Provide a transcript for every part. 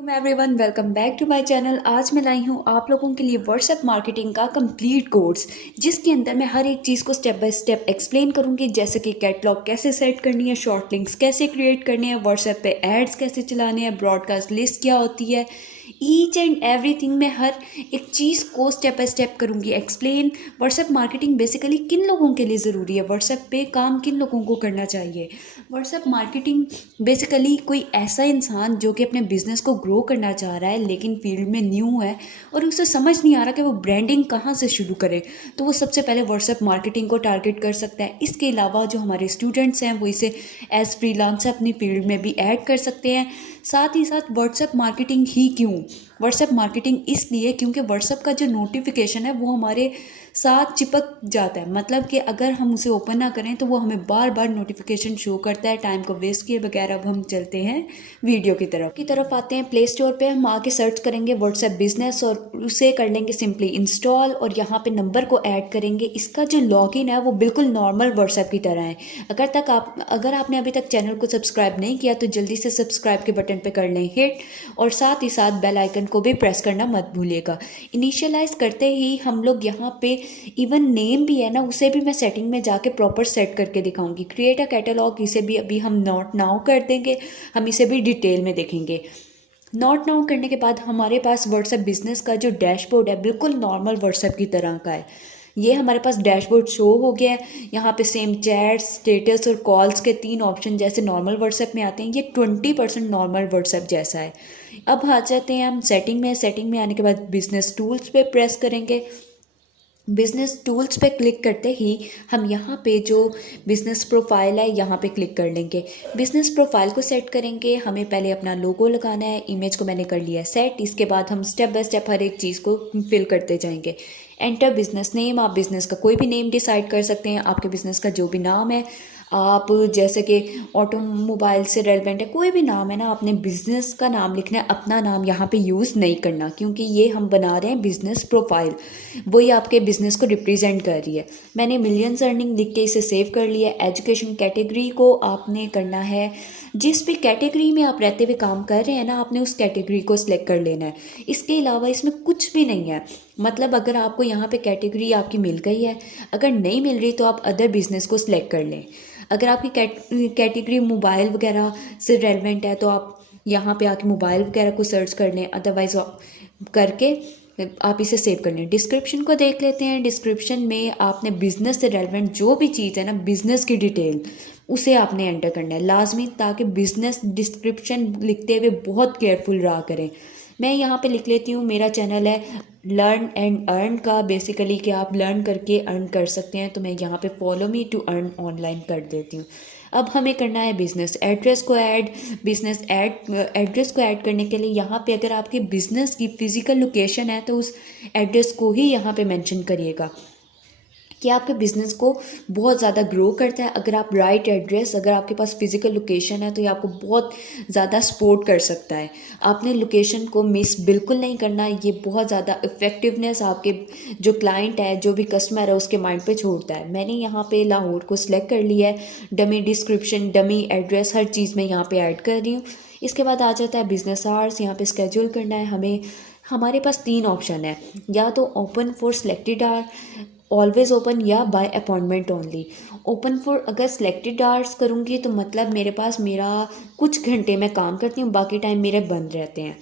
Everyone, welcome back to my channel. आज मैं लाई हूँ आप लोगों के लिए व्हाट्सएप मार्केटिंग का कंप्लीट कोर्स, जिसके अंदर मैं हर एक चीज़ को स्टेप बाय स्टेप एक्सप्लेन करूँगी। जैसे कि कैटलॉग कैसे सेट करनी है, शॉर्ट लिंक्स कैसे क्रिएट करने हैं, व्हाट्सएप पे एड्स कैसे चलाने हैं, ब्रॉडकास्ट लिस्ट क्या होती है, ईच एंड एवरीथिंग मैं हर एक चीज़ को स्टेप बाय स्टेप करूँगी एक्सप्लेन। व्हाट्सएप मार्केटिंग बेसिकली किन लोगों के लिए ज़रूरी है, व्हाट्सएप पे काम किन लोगों को करना चाहिए। व्हाट्सएप मार्केटिंग बेसिकली कोई ऐसा इंसान जो कि अपने बिजनेस को ग्रो करना चाह रहा है लेकिन फील्ड में न्यू है और उसे समझ नहीं आ रहा कि वो ब्रांडिंग कहाँ से शुरू करे, तो वो सबसे पहले व्हाट्सएप मार्केटिंग को टारगेट कर सकता है। इसके अलावा जो हमारे स्टूडेंट्स हैं वो इसे एज फ्रीलांसर अपनी फील्ड में भी ऐड कर सकते हैं। साथ ही साथ व्हाट्सएप मार्केटिंग ही क्यों, व्हाट्सएप मार्केटिंग इसलिए क्योंकि व्हाट्सएप का जो नोटिफिकेशन है वो हमारे साथ चिपक जाता है। मतलब कि अगर हम उसे ओपन ना करें तो वो हमें बार बार नोटिफिकेशन शो करता है, टाइम को वेस्ट किए बगैर। अब हम चलते हैं वीडियो की तरफ आते हैं। प्ले स्टोर पे हम आके सर्च करेंगे व्हाट्सएप बिजनेस और उसे कर लेंगे सिंपली इंस्टॉल और यहाँ पे नंबर को ऐड करेंगे। इसका जो लॉगिन है वो बिल्कुल नॉर्मल व्हाट्सएप की तरह है। अगर आपने अभी तक चैनल को सब्सक्राइब नहीं किया तो जल्दी से सब्सक्राइब के बटन पे कर लें हिट, और साथ ही साथ बेल आइकन को भी प्रेस करना मत भूलिएगा। इनिशियलाइज करते ही हम लोग यहाँ पे इवन नेम भी है ना, उसे भी मैं सेटिंग में जाके प्रॉपर सेट करके दिखाऊंगी। क्रिएट अ कैटलॉग, इसे भी अभी हम नोट नाउ कर देंगे, हम इसे भी डिटेल में देखेंगे। नोट नाउ करने के बाद हमारे पास व्हाट्सएप बिजनेस का जो डैशबोर्ड है बिल्कुल नॉर्मल व्हाट्सएप की तरह का है। ये हमारे पास डैशबोर्ड शो हो गया है। यहाँ पे सेम चैट, स्टेटस और कॉल्स के 3 ऑप्शन जैसे नॉर्मल व्हाट्सएप में आते हैं, ये 20% नॉर्मल व्हाट्सएप जैसा है। अब आ जाते हैं हम सेटिंग में। सेटिंग में आने के बाद बिजनेस टूल्स पे प्रेस करेंगे। बिजनेस टूल्स पे क्लिक करते ही हम यहाँ पे जो बिजनेस प्रोफाइल है यहाँ पे क्लिक कर लेंगे। बिजनेस प्रोफाइल को सेट करेंगे। हमें पहले अपना लोगो लगाना है। इमेज को मैंने कर लिया है सेट। इसके बाद हम स्टेप बाय स्टेप हर एक चीज़ को फिल करते जाएंगे। एंटर बिजनेस नेम, आप बिजनेस का कोई भी नेम डिसाइड कर सकते हैं। आपके बिजनेस का जो भी नाम है, आप जैसे कि ऑटोमोबाइल से रेलिवेंट है कोई भी नाम है ना, आपने बिजनेस का नाम लिखना है, अपना नाम यहाँ पे यूज़ नहीं करना, क्योंकि ये हम बना रहे हैं बिजनेस प्रोफाइल, वही आपके बिजनेस को रिप्रेजेंट कर रही है। मैंने मिलियंस अर्निंग लिख के इसे सेव कर लिया। एजुकेशन कैटेगरी को आपने करना है, जिस भी कैटेगरी में आप रहते हुए काम कर रहे हैं ना, आपने उस कैटेगरी को सिलेक्ट कर लेना है। इसके अलावा इसमें कुछ भी नहीं है। मतलब अगर आपको यहाँ पे कैटेगरी आपकी मिल गई है, अगर नहीं मिल रही तो आप अदर बिजनेस को सिलेक्ट कर लें। अगर आपकी कैटेगरी मोबाइल वगैरह से रेलिवेंट है तो आप यहाँ पे आके मोबाइल वगैरह को सर्च कर लें, अदरवाइज करके आप इसे सेव कर लें। डिस्क्रिप्शन को देख लेते हैं। डिस्क्रिप्शन में आपने बिजनेस से रेलिवेंट जो भी चीज़ है ना, बिजनेस की डिटेल, उसे आपने एंटर करना है लाजमी, ताकि बिजनेस डिस्क्रिप्शन लिखते हुए बहुत केयरफुल रहा करें। मैं यहाँ पे लिख लेती हूँ, मेरा चैनल है लर्न एंड अर्न का, बेसिकली कि आप लर्न करके अर्न कर सकते हैं, तो मैं यहाँ पे follow me to earn online कर देती हूँ। अब हमें करना है बिजनेस एड्रेस को ऐड। बिजनेस एड्रेस को ऐड करने के लिए यहाँ पे अगर आपके बिजनेस की फिजिकल लोकेशन है तो उस एड्रेस को ही यहाँ पे मेंशन करिएगा कि आपके बिज़नेस को बहुत ज़्यादा ग्रो करता है। अगर आप राइट एड्रेस, अगर आपके पास फिजिकल लोकेशन है तो ये आपको बहुत ज़्यादा सपोर्ट कर सकता है। आपने लोकेशन को मिस बिल्कुल नहीं करना। ये बहुत ज़्यादा इफ़ेक्टिवनेस आपके जो क्लाइंट है, जो भी कस्टमर है, उसके माइंड पे छोड़ता है। मैंने यहाँ पे लाहौर को सिलेक्ट कर लिया है। डमी डिस्क्रिप्शन, डमी एड्रेस, हर चीज़ मैं यहाँ पर ऐड कर रही हूँ। इसके बाद आ जाता है बिजनेस आवर्स। यहाँ पे स्केड्यूल करना है हमें। हमारे पास 3 ऑप्शन है, या तो open for selected hour, always open, या by appointment only. Open for अगर सिलेक्टेड आवर्स करूँगी तो मतलब मेरा कुछ घंटे मैं काम करती हूँ, बाकी टाइम मेरे बंद रहते हैं।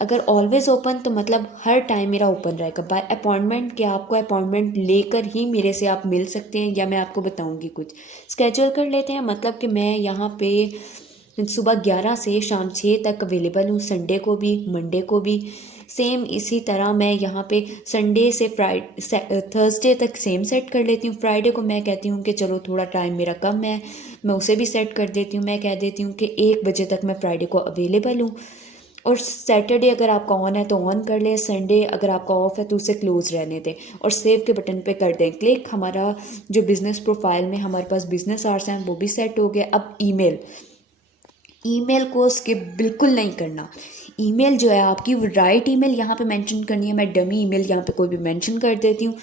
अगर ऑलवेज ओपन तो मतलब हर टाइम मेरा ओपन रहेगा। बाय अपॉइंटमेंट कि आपको अपॉइंटमेंट लेकर ही मेरे से आप मिल सकते हैं, या मैं आपको बताऊँगी कुछ। स्केड्यूल कर लेते हैं, मतलब कि मैं यहाँ पे सुबह 11 से शाम 6 तक अवेलेबल हूँ, संडे को भी मंडे को भी। सेम इसी तरह मैं यहाँ पे संडे से थर्सडे तक सेम सेट कर लेती हूँ। फ्राइडे को मैं कहती हूँ कि चलो थोड़ा टाइम मेरा कम है, मैं उसे भी सेट कर देती हूँ। मैं कह देती हूँ कि 1 बजे तक मैं फ्राइडे को अवेलेबल हूँ। और सैटरडे अगर आपका ऑन है तो ऑन कर लें, संडे अगर आपका ऑफ है तो उसे क्लोज रहने दें और सेव के बटन पे कर दें क्लिक। हमारा जो बिज़नेस प्रोफाइल में हमारे पास बिजनेस आवर्स हैं वो भी सेट हो गया। अब ईमेल, ईमेल को स्किप बिल्कुल नहीं करना। ईमेल जो है आपकी वो राइट ईमेल यहाँ पे मेंशन करनी है। मैं डमी ईमेल यहाँ पे कोई भी मेंशन कर देती हूँ।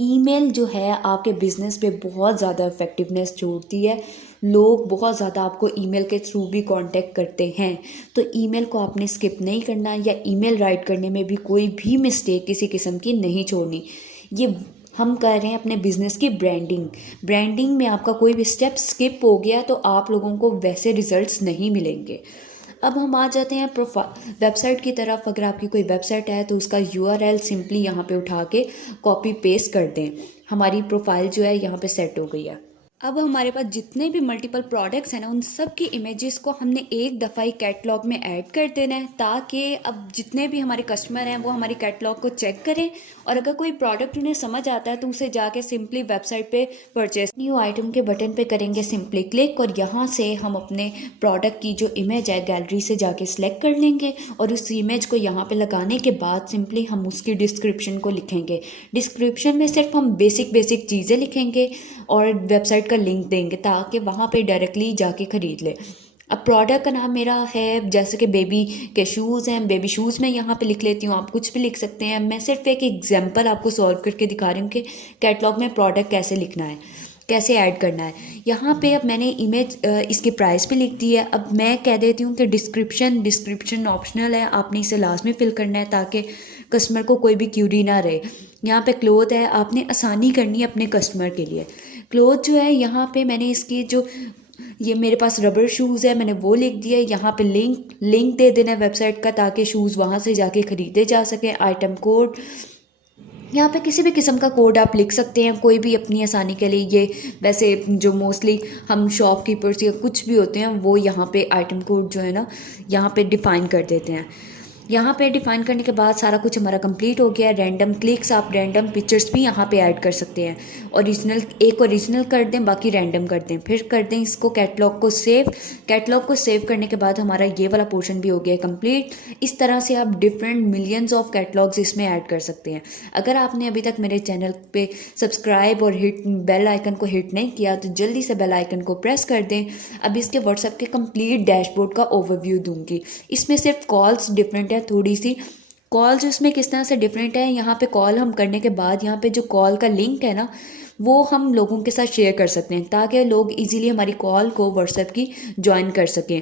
ईमेल जो है आपके बिज़नेस पे बहुत ज़्यादा इफ़ेक्टिवनेस छोड़ती है। लोग बहुत ज़्यादा आपको ईमेल के थ्रू भी कांटेक्ट करते हैं, तो ईमेल को आपने स्किप नहीं करना, या ईमेल राइट करने में भी कोई भी मिस्टेक किसी किस्म की नहीं छोड़नी। ये हम कर रहे हैं अपने बिज़नेस की ब्रांडिंग में आपका कोई भी स्टेप स्किप हो गया तो आप लोगों को वैसे रिजल्ट्स नहीं मिलेंगे। अब हम आ जाते हैं वेबसाइट की तरफ। अगर आपकी कोई वेबसाइट है तो उसका यूआरएल सिंपली यहाँ पे उठा के कॉपी पेस्ट कर दें। हमारी प्रोफाइल जो है यहाँ पे सेट हो गई है। अब हमारे पास जितने भी मल्टीपल प्रोडक्ट्स हैं ना, उन सब की इमेजेस को हमने एक दफ़ा ही कैटलॉग में ऐड कर देना है, ताकि अब जितने भी हमारे कस्टमर हैं वो हमारी कैटलॉग को चेक करें, और अगर कोई प्रोडक्ट उन्हें समझ आता है तो उसे जाके सिंपली वेबसाइट पे परचेज न्यू आइटम के बटन पे करेंगे सिंपली क्लिक, और यहाँ से हम अपने प्रोडक्ट की जो इमेज है गैलरी से जाके सिलेक्ट कर लेंगे, और उस इमेज को यहाँ पे लगाने के बाद सिंपली हम उसकी डिस्क्रिप्शन को लिखेंगे। डिस्क्रिप्शन में सिर्फ हम बेसिक चीज़ें लिखेंगे और वेबसाइट का लिंक देंगे, ताकि वहाँ पे डायरेक्टली जाके ख़रीद ले। अब प्रोडक्ट का नाम मेरा है जैसे कि बेबी के शूज़ हैं, बेबी शूज़ मैं यहाँ पे लिख लेती हूँ, आप कुछ भी लिख सकते हैं। मैं सिर्फ एक एग्जांपल आपको सॉल्व करके दिखा रही हूँ कि कैटलॉग में प्रोडक्ट कैसे लिखना है, कैसे ऐड करना है। यहाँ पे अब मैंने इमेज इसकी प्राइस भी लिख दी है। अब मैं कह देती हूँ कि डिस्क्रिप्शन ऑप्शनल है, आपने इसे लास्ट में फिल करना है ताकि कस्टमर को कोई भी क्यूरी ना रहे। यहाँ पे क्लोथ है, आपने आसानी करनी है अपने कस्टमर के लिए। क्लोथ जो है यहाँ पे मैंने इसकी जो ये मेरे पास रबर शूज़ है मैंने वो लिख दिया है। यहाँ पे लिंक दे देना है वेबसाइट का, ताकि शूज़ वहाँ से जाके ख़रीदे जा सकें। आइटम कोड यहाँ पे किसी भी किस्म का कोड आप लिख सकते हैं, कोई भी अपनी आसानी के लिए। ये वैसे जो मोस्टली हम शॉपकीपर्स या कुछ भी होते हैं वो यहाँ पे आइटम कोड जो है ना यहाँ पे डिफ़ाइन कर देते हैं। यहाँ पे डिफ़ाइन करने के बाद सारा कुछ हमारा कंप्लीट हो गया है। रैंडम क्लिक्स, आप रैंडम पिक्चर्स भी यहाँ पे ऐड कर सकते हैं। ओरिजिनल कर दें, बाकी रैंडम कर दें, फिर कर दें इसको कैटलॉग को सेव। कैटलॉग को सेव करने के बाद हमारा ये वाला पोर्शन भी हो गया है कंप्लीट। इस तरह से आप डिफरेंट मिलियंस ऑफ कैटलॉग्स इसमें ऐड कर सकते हैं। अगर आपने अभी तक मेरे चैनल पे सब्सक्राइब और बेल आइकन को हिट नहीं किया तो जल्दी से बेल आइकन को प्रेस कर दें। अब इसके व्हाट्सएप के कंप्लीट डैशबोर्ड का ओवरव्यू दूंगी। इसमें सिर्फ कॉल्स डिफरेंट है, थोड़ी सी कॉल्स इसमें किस तरह से डिफरेंट है। यहाँ पे कॉल हम करने के बाद यहाँ पे जो कॉल का लिंक है ना वो हम लोगों के साथ शेयर कर सकते हैं, ताकि लोग इजीली हमारी कॉल को व्हाट्सएप की ज्वाइन कर सकें।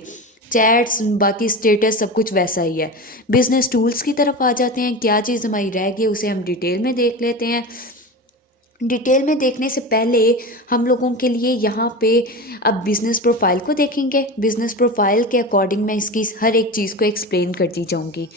चैट्स, बाकी स्टेटस सब कुछ वैसा ही है। बिजनेस टूल्स की तरफ आ जाते हैं। क्या चीज़ हमारी रह गई उसे हम डिटेल में देख लेते हैं। डिटेल में देखने से पहले हम लोगों के लिए यहाँ पे अब बिज़नेस प्रोफाइल को देखेंगे। बिज़नेस प्रोफाइल के अकॉर्डिंग मैं इसकी हर एक चीज़ को एक्सप्लेन करती जाऊँगी।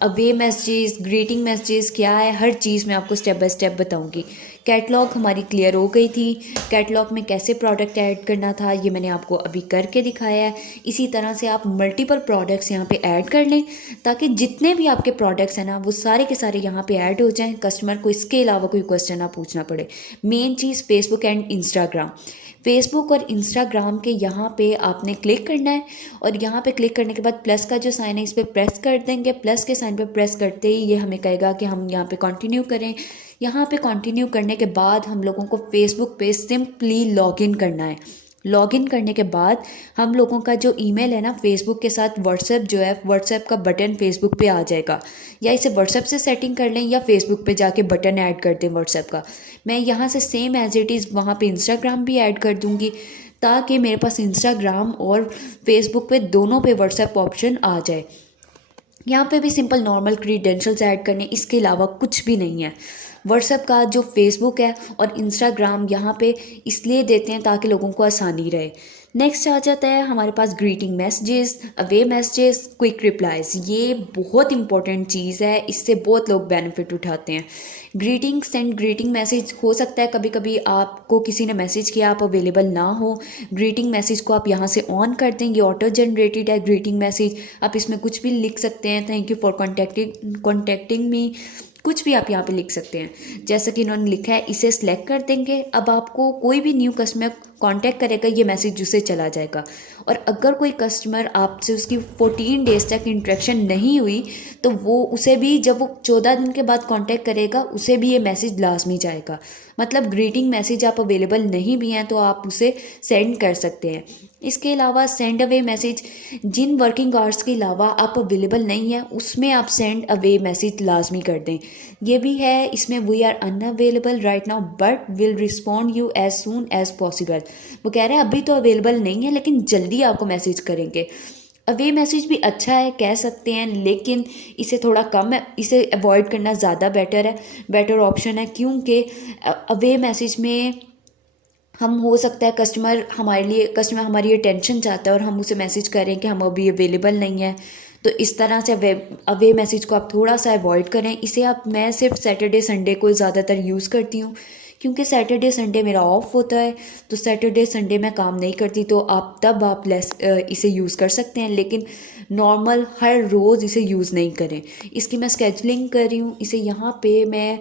अवे मैसेजेस, ग्रीटिंग मैसेजेस क्या है, हर चीज़ मैं आपको स्टेप बाय स्टेप बताऊंगी। कैटलॉग हमारी क्लियर हो गई थी। कैटलॉग में कैसे प्रोडक्ट ऐड करना था ये मैंने आपको अभी करके दिखाया है। इसी तरह से आप मल्टीपल प्रोडक्ट्स यहाँ पे ऐड कर लें, ताकि जितने भी आपके प्रोडक्ट्स हैं ना वो सारे के सारे यहाँ पे ऐड हो जाएं। कस्टमर को इसके अलावा कोई क्वेश्चन ना पूछना पड़े। Main cheese Facebook and Instagram. Facebook और इंस्टाग्राम के यहाँ पे आपने क्लिक करना है, और यहाँ पे क्लिक करने के बाद प्लस का जो साइन है इस पर प्रेस कर देंगे। प्लस के साइन पे प्रेस करते ही ये हमें कहेगा कि हम यहाँ पे कंटिन्यू करें। यहाँ पे कंटिन्यू करने के बाद हम लोगों को फेसबुक पे सिंपली लॉगिन करना है। लॉगिन करने के बाद हम लोगों का जो ईमेल है ना फेसबुक के साथ व्हाट्सएप जो है, व्हाट्सएप का बटन फेसबुक पे आ जाएगा। या इसे व्हाट्सएप से सेटिंग कर लें या फेसबुक पे जाके बटन ऐड कर दें व्हाट्सएप का। मैं यहाँ से सेम एज इट इज़ वहाँ पे इंस्टाग्राम भी ऐड कर दूँगी, ताकि मेरे पास इंस्टाग्राम और फेसबुक पे दोनों पे व्हाट्सएप ऑप्शन आ जाए। यहाँ पे भी सिंपल नॉर्मल क्रीडेंशियल्स ऐड करने, इसके अलावा कुछ भी नहीं है। व्हाट्सएप का जो फेसबुक है और इंस्टाग्राम यहाँ पे इसलिए देते हैं ताकि लोगों को आसानी रहे। नेक्स्ट आ जाता है हमारे पास greeting messages, away messages, quick replies. ये बहुत इंपॉर्टेंट चीज़ है, इससे बहुत लोग बेनिफिट उठाते हैं। ग्रीटिंग मैसेज हो सकता है कभी कभी आपको किसी ने मैसेज किया, आप अवेलेबल ना हो, ग्रीटिंग मैसेज को आप यहाँ से ऑन कर दें। ये ऑटो जनरेटेड है ग्रीटिंग मैसेज। आप इसमें कुछ भी लिख सकते हैं, थैंक यू फॉर कॉन्टेक्टिंग मी, कुछ भी आप यहाँ पे लिख सकते हैं। जैसा कि इन्होंने लिखा है इसे सिलेक्ट कर देंगे। अब आपको कोई भी न्यू कस्टमर कांटेक्ट करेगा ये मैसेज उसे चला जाएगा। और अगर कोई कस्टमर आपसे उसकी 14 डेज तक इंटरेक्शन नहीं हुई तो वो उसे भी जब वो 14 दिन के बाद कांटेक्ट करेगा उसे भी ये मैसेज लाजमी जाएगा। मतलब ग्रीटिंग मैसेज आप अवेलेबल नहीं भी हैं तो आप उसे सेंड कर सकते हैं। इसके अलावा सेंड अवे मैसेज, जिन वर्किंग आवर्स के अलावा आप अवेलेबल नहीं हैं उसमें आप सेंड अवे मैसेज लाजमी कर दें। ये भी है इसमें, we are unavailable right now but will respond you as soon as possible. वो कह रहे हैं अभी तो अवेलेबल नहीं है लेकिन जल्दी आपको मैसेज करेंगे। अवे मैसेज भी अच्छा है कह सकते हैं, लेकिन इसे थोड़ा कम है, इसे अवॉइड करना ज़्यादा बेटर है, बेटर ऑप्शन है, क्योंकि अवे मैसेज में हम हो सकता है कस्टमर हमारी अटेंशन चाहता है और हम उसे मैसेज करें कि हम अभी अवेलेबल नहीं है। तो इस तरह से अवे मैसेज को आप थोड़ा सा अवॉइड करें। इसे मैं सिर्फ सैटरडे संडे को ज़्यादातर यूज़ करती हूँ, क्योंकि सैटरडे संडे मेरा ऑफ होता है, तो सैटरडे संडे मैं काम नहीं करती, तो आप इसे यूज़ कर सकते हैं, लेकिन नॉर्मल हर रोज़ इसे यूज़ नहीं करें। इसकी मैं स्केजलिंग कर रही हूँ, इसे यहाँ पे मैं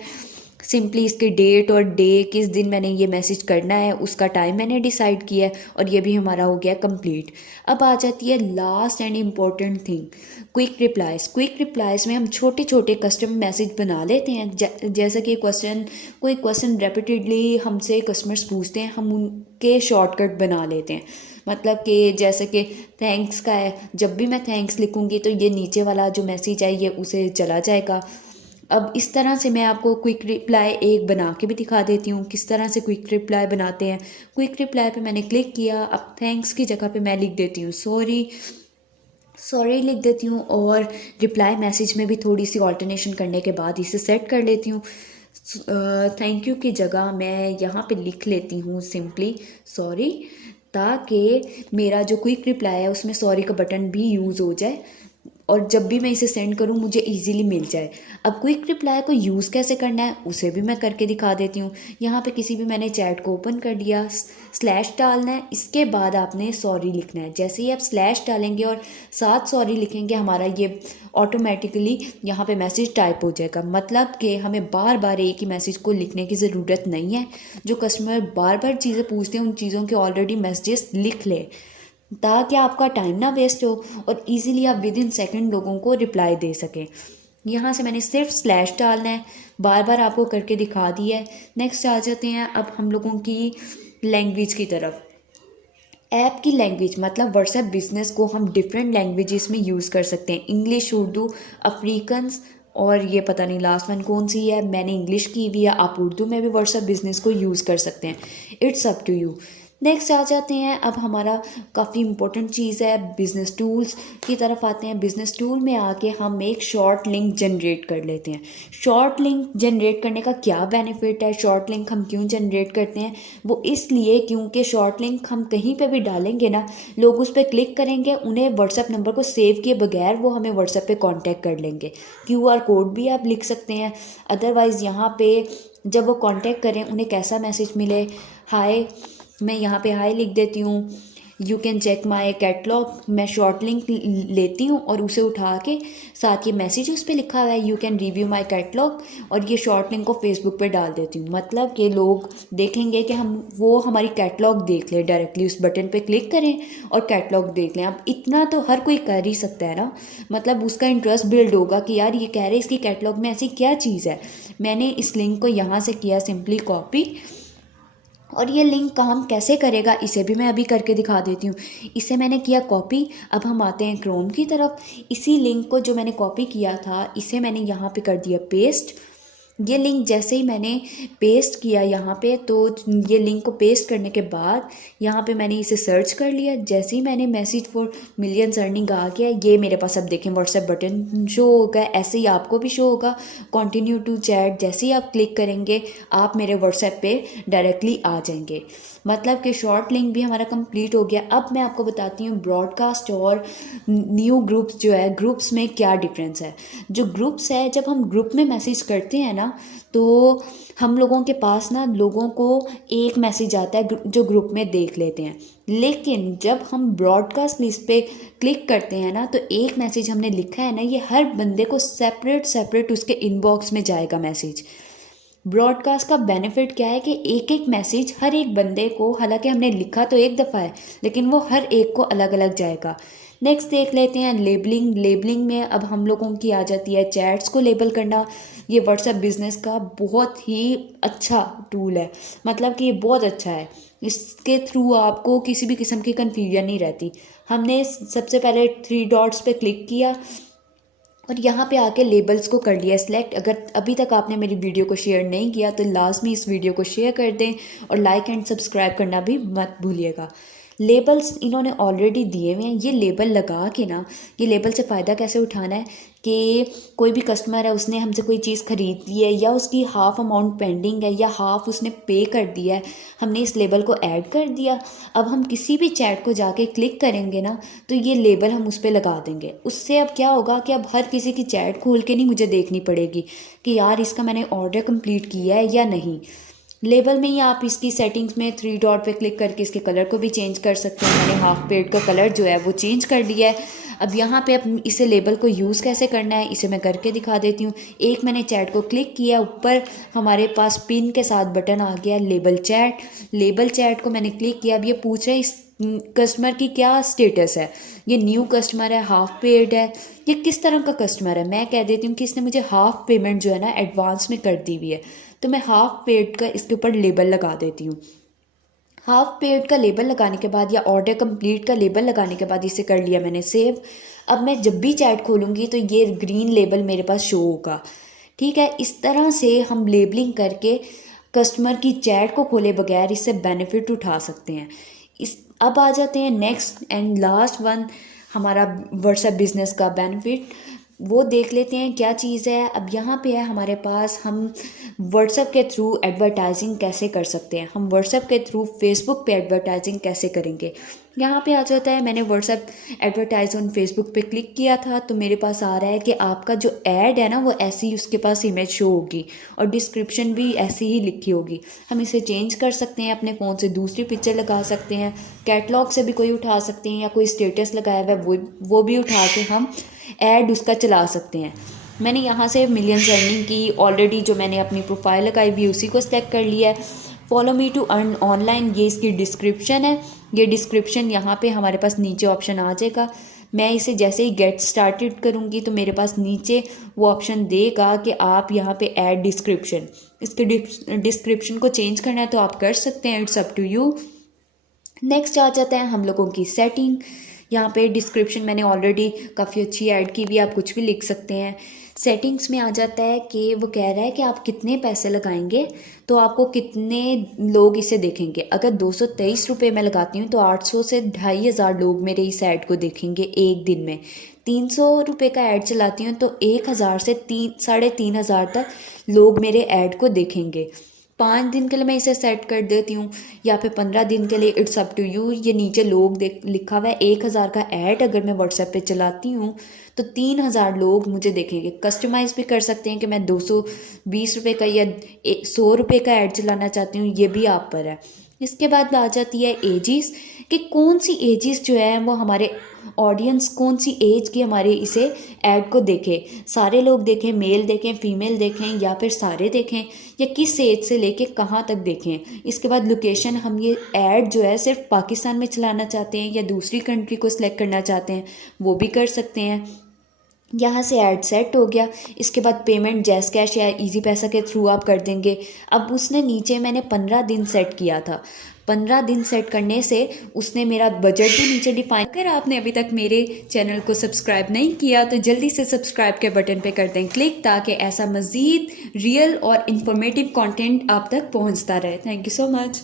सिंपली इसके डेट और डे, किस दिन मैंने ये मैसेज करना है उसका टाइम मैंने डिसाइड किया है, और ये भी हमारा हो गया कंप्लीट। अब आ जाती है last and important thing, quick replies. Quick replies में हम छोटे छोटे कस्टमर मैसेज बना लेते हैं। जैसा कि कोई क्वेश्चन रेपिटेडली हमसे कस्टमर्स पूछते हैं, हम उनके शॉर्टकट बना लेते हैं। मतलब कि जैसे कि थैंक्स का है, जब भी मैं थैंक्स लिखूँगी तो ये नीचे वाला जो मैसेज है ये उसे चला जाएगा। अब इस तरह से मैं आपको क्विक रिप्लाई एक बना के भी दिखा देती हूँ किस तरह से क्विक रिप्लाई बनाते हैं। क्विक रिप्लाई पे मैंने क्लिक किया, अब थैंक्स की जगह पे मैं लिख देती हूँ सॉरी लिख देती हूँ, और रिप्लाई मैसेज में भी थोड़ी सी ऑल्टरनेशन करने के बाद इसे सेट कर लेती हूँ। थैंक यू की जगह मैं यहाँ पे लिख लेती हूँ सिंपली सॉरी, ताकि मेरा जो क्विक रिप्लाई है उसमें सॉरी का बटन भी यूज़ हो जाए और जब भी मैं इसे सेंड करूँ मुझे इजीली मिल जाए। अब क्विक रिप्लाई को यूज़ कैसे करना है उसे भी मैं करके दिखा देती हूँ। यहाँ पे किसी भी मैंने चैट को ओपन कर दिया, स्लैश डालना है, इसके बाद आपने सॉरी लिखना है। जैसे ही आप स्लैश डालेंगे और साथ सॉरी लिखेंगे, हमारा ये ऑटोमेटिकली यहाँ पे मैसेज टाइप हो जाएगा। मतलब कि हमें बार बार एक ही मैसेज को लिखने की ज़रूरत नहीं है। जो कस्टमर बार बार चीज़ें पूछते हैं उन चीज़ों के ऑलरेडी मैसेजेस लिख ले, ताकि आपका टाइम ना वेस्ट हो और इजीली आप विद इन सेकेंड लोगों को रिप्लाई दे सकें। यहाँ से मैंने सिर्फ स्लैश डालना है, बार बार आपको करके दिखा दिया है। नेक्स्ट आ जाते हैं अब हम लोगों की लैंग्वेज की तरफ। ऐप की लैंग्वेज मतलब व्हाट्सएप बिजनेस को हम डिफरेंट लैंग्वेजेस में यूज़ कर सकते हैं, इंग्लिश, उर्दू, अफ्रीकन्स, और ये पता नहीं लास्ट वन कौन सी है, मैंने इंग्लिश की हुई है। आप उर्दू में भी व्हाट्सएप बिजनेस को यूज़ कर सकते हैं, it's up to you. Next आ जाते हैं, अब हमारा काफ़ी इंपॉर्टेंट चीज़ है बिज़नेस टूल्स की तरफ आते हैं। बिज़नेस टूल में आके हम एक शॉर्ट लिंक जनरेट कर लेते हैं। शॉर्ट लिंक जनरेट करने का क्या बेनिफिट है, शॉर्ट लिंक हम क्यों जनरेट करते हैं, वो इसलिए क्योंकि शॉर्ट लिंक हम कहीं पे भी डालेंगे ना, लोग उस पर क्लिक करेंगे, उन्हें व्हाट्सएप नंबर को सेव किए बगैर वो हमें व्हाट्सएप पे कांटेक्ट कर लेंगे। क्यूआर कोड भी आप लिख सकते हैं। अदरवाइज़ यहाँ पे जब वो कांटेक्ट करें उन्हें कैसा मैसेज मिले, हाय, मैं यहाँ पे हाय लिख देती हूँ, you can check my catalogue. मैं शॉर्ट लिंक लेती हूँ और उसे उठा के साथ ये मैसेज उस पर लिखा हुआ है you can review my catalogue, और ये शॉर्ट लिंक को फेसबुक पे डाल देती हूँ। मतलब कि लोग देखेंगे कि वो हमारी कैटलॉग देख लें, डायरेक्टली उस बटन पे क्लिक करें और कैटलॉग देख लें। अब इतना तो हर कोई कर ही सकता है ना, मतलब उसका इंटरेस्ट बिल्ड होगा कि यार ये कह रहे इसकी कैटलॉग में ऐसी क्या चीज़ है। मैंने इस लिंक को यहाँ से किया सिंपली कॉपी, और ये लिंक काम कैसे करेगा इसे भी मैं अभी करके दिखा देती हूँ। इसे मैंने किया कॉपी। अब हम आते हैं क्रोम की तरफ। इसी लिंक को जो मैंने कॉपी किया था इसे मैंने यहाँ पे कर दिया पेस्ट। ये लिंक जैसे ही मैंने पेस्ट किया यहाँ पे, तो ये लिंक को पेस्ट करने के बाद यहाँ पे मैंने इसे सर्च कर लिया। जैसे ही मैंने मैसेज फॉर मिलियंस अर्निंग आ गया, ये मेरे पास अब देखें व्हाट्सएप बटन शो होगा, ऐसे ही आपको भी शो होगा कंटिन्यू टू चैट। जैसे ही आप क्लिक करेंगे आप मेरे व्हाट्सएप पे डायरेक्टली आ जाएंगे। मतलब कि शॉर्ट लिंक भी हमारा कंप्लीट हो गया। अब मैं आपको बताती हूँ ब्रॉडकास्ट और न्यू ग्रुप्स जो है, ग्रुप्स में क्या डिफरेंस है। जो ग्रुप्स है, जब हम ग्रुप में मैसेज करते हैं ना, तो हम लोगों के पास ना लोगों को एक मैसेज आता है जो ग्रुप में देख लेते हैं। लेकिन जब हम ब्रॉडकास्ट लिस्ट पे क्लिक करते हैं ना, तो एक मैसेज हमने लिखा है ना, ये हर बंदे को सेपरेट सेपरेट उसके इनबॉक्स में जाएगा मैसेज। ब्रॉडकास्ट का बेनिफिट क्या है कि एक एक मैसेज हर एक बंदे को, हालांकि हमने लिखा तो एक दफ़ा है लेकिन वो हर एक को अलग अलग जाएगा। नेक्स्ट देख लेते हैं लेबलिंग। लेबलिंग में अब हम लोगों की आ जाती है चैट्स को लेबल करना। ये व्हाट्सएप बिजनेस का बहुत ही अच्छा टूल है, मतलब कि ये बहुत अच्छा है। इसके थ्रू आपको किसी भी किस्म की कन्फ्यूजन नहीं रहती। हमने सबसे पहले 3 डॉट्स पे क्लिक किया और यहाँ पे आके लेबल्स को कर लिया सिलेक्ट। अगर अभी तक आपने मेरी वीडियो को शेयर नहीं किया तो लाजमी इस वीडियो को शेयर कर दें और लाइक एंड सब्सक्राइब करना भी मत भूलिएगा। लेबल्स इन्होंने ऑलरेडी दिए हुए हैं। ये लेबल लगा के ना, ये लेबल से फ़ायदा कैसे उठाना है कि कोई भी कस्टमर है, उसने हमसे कोई चीज़ ख़रीदी है या उसकी हाफ़ अमाउंट पेंडिंग है या हाफ़ उसने पे कर दिया है, हमने इस लेबल को ऐड कर दिया। अब हम किसी भी चैट को जाके क्लिक करेंगे ना तो ये लेबल हम उस पर लगा देंगे। उससे अब क्या होगा कि अब हर किसी की चैट खोल के नहीं मुझे देखनी पड़ेगी कि यार इसका मैंने ऑर्डर कंप्लीट किया है या नहीं। लेबल में ही आप इसकी सेटिंग्स में 3 डॉट पे क्लिक करके इसके कलर को भी चेंज कर सकते हैं। मैंने हाफ पेड का कलर जो है वो चेंज कर लिया है। अब यहाँ पे अब इसे लेबल को यूज़ कैसे करना है इसे मैं करके दिखा देती हूँ। एक मैंने चैट को क्लिक किया, ऊपर हमारे पास पिन के साथ बटन आ गया लेबल चैट। लेबल चैट को मैंने क्लिक किया। अब ये पूछ रहा है इस कस्टमर की क्या स्टेटस है, ये न्यू कस्टमर है, हाफ पेड है, ये किस तरह का कस्टमर है। मैं कह देती हूँ कि इसने मुझे हाफ पेमेंट जो है ना एडवांस में कर दी हुई है, तो मैं हाफ पेड का इसके ऊपर लेबल लगा देती हूँ। हाफ पेड का लेबल लगाने के बाद या ऑर्डर कंप्लीट का लेबल लगाने के बाद इसे कर लिया मैंने सेव। अब मैं जब भी चैट खोलूँगी तो ये ग्रीन लेबल मेरे पास शो होगा। ठीक है, इस तरह से हम लेबलिंग करके कस्टमर की चैट को खोले बगैर इससे बेनिफिट उठा सकते हैं। इस अब आ जाते हैं नेक्स्ट एंड लास्ट वन, हमारा व्हाट्सएप बिजनेस का बेनिफिट। वो देख लेते हैं क्या चीज़ है। अब यहाँ पे है हमारे पास, हम व्हाट्सएप के थ्रू एडवर्टाइजिंग कैसे कर सकते हैं, हम व्हाट्सएप के थ्रू फेसबुक पे एडवर्टाइजिंग कैसे करेंगे। यहाँ पे आ जाता है, मैंने व्हाट्सएप एडवर्टाइज ऑन फेसबुक पे क्लिक किया था तो मेरे पास आ रहा है कि आपका जो ऐड है ना वो ऐसी ही उसके पास इमेज शो होगी और डिस्क्रिप्शन भी ऐसी ही लिखी होगी। हम इसे चेंज कर सकते हैं, अपने फ़ोन से दूसरी पिक्चर लगा सकते हैं, कैटलॉग से भी कोई उठा सकते हैं या कोई स्टेटस लगाया हुआ है वो भी उठा के हम ऐड उसका चला सकते हैं। मैंने यहाँ से मिलियंस अर्निंग की ऑलरेडी, जो मैंने अपनी प्रोफाइल लगाई हुई उसी को सेलेक्ट कर लिया है। Follow me to earn online, ये इसकी डिस्क्रिप्शन है। ये डिस्क्रिप्शन यहाँ पे हमारे पास नीचे ऑप्शन आ जाएगा। मैं इसे जैसे ही गेट स्टार्टेड करूँगी तो मेरे पास नीचे वो ऑप्शन देगा कि आप यहाँ पे ऐड डिस्क्रिप्शन, इसके डिस्क्रिप्शन को चेंज करना है तो आप कर सकते हैं, it's up to you. Next आ जाता है हम लोगों की सेटिंग। यहाँ पे डिस्क्रिप्शन मैंने ऑलरेडी काफ़ी अच्छी ऐड की हुई है, आप कुछ भी लिख सकते हैं। सेटिंग्स में आ जाता है कि वो कह रहा है कि आप कितने पैसे लगाएंगे तो आपको कितने लोग इसे देखेंगे। अगर 223 रुपये मैं लगाती हूँ तो 800 से 2500 लोग मेरे इस ऐड को देखेंगे एक दिन में। 300 रुपये का ऐड चलाती हूँ तो 1000 से 3500 तक लोग मेरे ऐड को देखेंगे। 5 दिन के लिए मैं इसे सेट कर देती हूँ या फिर 15 दिन के लिए, इट्स अप टू यू। ये नीचे लोग लिखा हुआ है। 1000 का ऐड अगर मैं व्हाट्सएप पे चलाती हूँ तो 3000 लोग मुझे देखेंगे। कस्टमाइज़ भी कर सकते हैं कि मैं 220 रुपये का या 100 रुपये का ऐड चलाना चाहती हूँ, ये भी आप पर है। इसके बाद आ जाती है एजिस, कि कौन सी एजिस जो है वो हमारे ऑडियंस कौन सी एज की हमारे इसे ऐड को देखे। सारे लोग देखें, मेल देखें, फीमेल देखें या फिर सारे देखें, या किस एज से लेके कहाँ तक देखें। इसके बाद लोकेशन, हम ये ऐड जो है सिर्फ पाकिस्तान में चलाना चाहते हैं या दूसरी कंट्री को सिलेक्ट करना चाहते हैं, वो भी कर सकते हैं। यहाँ से ऐड सेट हो गया। इसके बाद पेमेंट जैस कैश या इजी पैसा के थ्रू आप कर देंगे। अब उसने नीचे मैंने 15 दिन सेट किया था। 15 दिन सेट करने से उसने मेरा बजट भी नीचे डिफाइन। अगर आपने अभी तक मेरे चैनल को सब्सक्राइब नहीं किया तो जल्दी से सब्सक्राइब के बटन पे कर दें क्लिक, ताकि ऐसा मज़ीद रियल और इंफॉर्मेटिव कंटेंट आप तक पहुंचता रहे। Thank you so much.